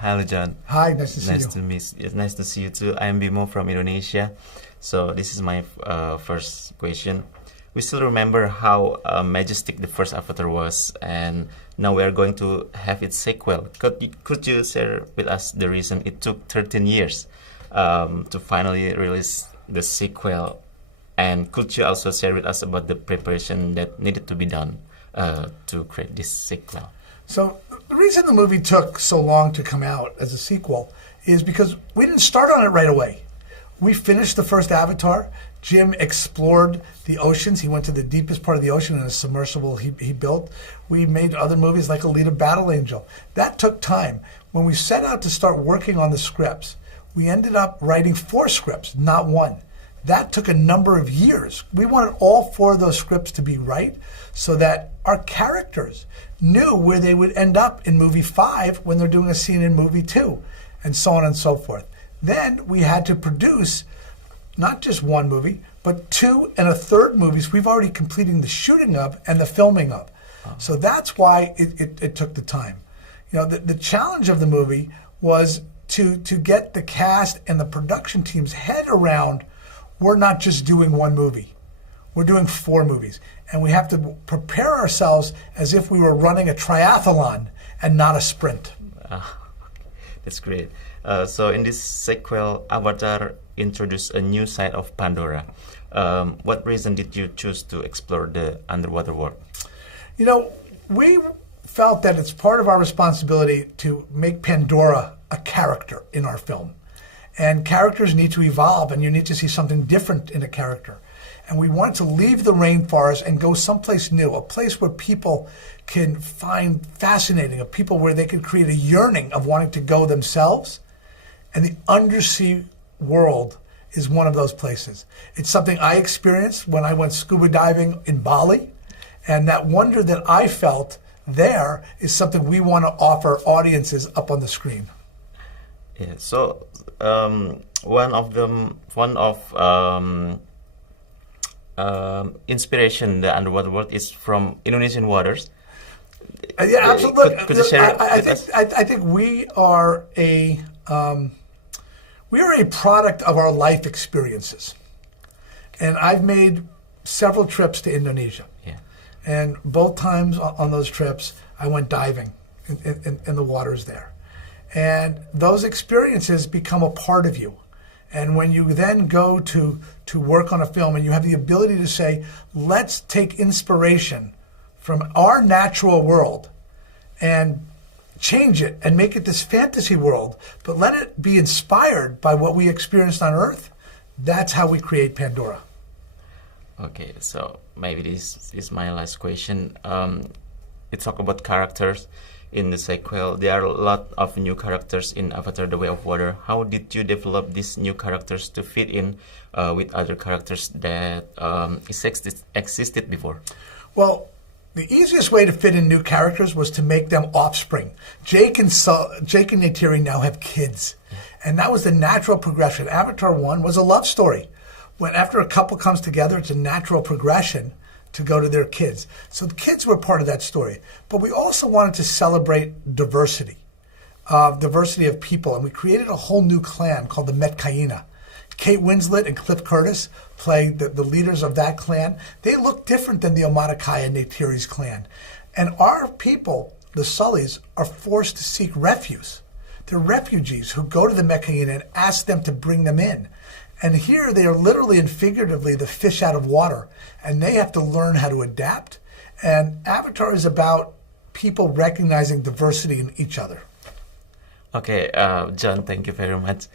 Hello, John. Hi, nice to see Nice you. to meet. It's nice to see you too. I am Bimo from Indonesia. So this is my first question. We still remember how majestic the first Avatar was, and now we are going to have its sequel. Could you share with us the reason it took 13 years to finally release the sequel? And could you also share with us about the preparation that needed to be done to create this sequel? So the reason the movie took so long to come out as a sequel is because we didn't start on it right away. We finished the first Avatar. Jim explored the oceans. He went to the deepest part of the ocean in a submersible he built. We made other movies like Alita Battle Angel. That took time. When we set out to start working on the scripts, we ended up writing 4 scripts, not 1. That took a number of years. We wanted all 4 of those scripts to be right so that our characters knew where they would end up in movie 5 when they're doing a scene in movie 2, and so on and so forth. Then we had to produce not just 1 movie, but 2 and a 3rd movies we've already completing the shooting of and the filming of. So that's why it took the time. You know, the challenge of the movie was to get the cast and the production team's head around, we're not just doing 1 movie. We're doing 4 movies. And we have to prepare ourselves as if we were running a triathlon and not a sprint. That's great. So in this sequel, Avatar introduced a new side of Pandora. What reason did you choose to explore the underwater world? You know, we felt that it's part of our responsibility to make Pandora a character in our film. And characters need to evolve, and you need to see something different in a character. And we wanted to leave the rainforest and go someplace new, a place where people can find fascinating, a people where they can create a yearning of wanting to go themselves. And the undersea world is one of those places. It's something I experienced when I went scuba diving in Bali. And that wonder that I felt there is something we want to offer audiences up on the screen. Yeah. So one of inspiration the underwater world is from Indonesian waters. Yeah, absolutely. Could you share it with us? I think we are a product of our life experiences, and I've made several trips to Indonesia. Yeah. And both times on those trips, I went diving in the waters there. And those experiences become a part of you. And when you then go to work on a film and you have the ability to say, let's take inspiration from our natural world and change it and make it this fantasy world, but let it be inspired by what we experienced on Earth, that's how we create Pandora. Okay, so maybe this is my last question. Let's talk about characters. In the sequel, there are a lot of new characters in Avatar: The Way of Water. How did you develop these new characters to fit in with other characters that existed before? Well, the easiest way to fit in new characters was to make them offspring. Jake and Neytiri now have kids. And that was the natural progression. Avatar 1 was a love story. When after a couple comes together, it's a natural progression to go to their kids. So the kids were part of that story. But we also wanted to celebrate diversity of people. And we created a whole new clan called the Metkaina. Kate Winslet and Cliff Curtis play the leaders of that clan. They look different than the Omaticaya and Neytiri's clan. And our people, the Sullys, are forced to seek refuge. They're refugees who go to the Metkaina and ask them to bring them in. And here they are literally and figuratively the fish out of water. And they have to learn how to adapt. And Avatar is about people recognizing diversity in each other. Okay, John, thank you very much.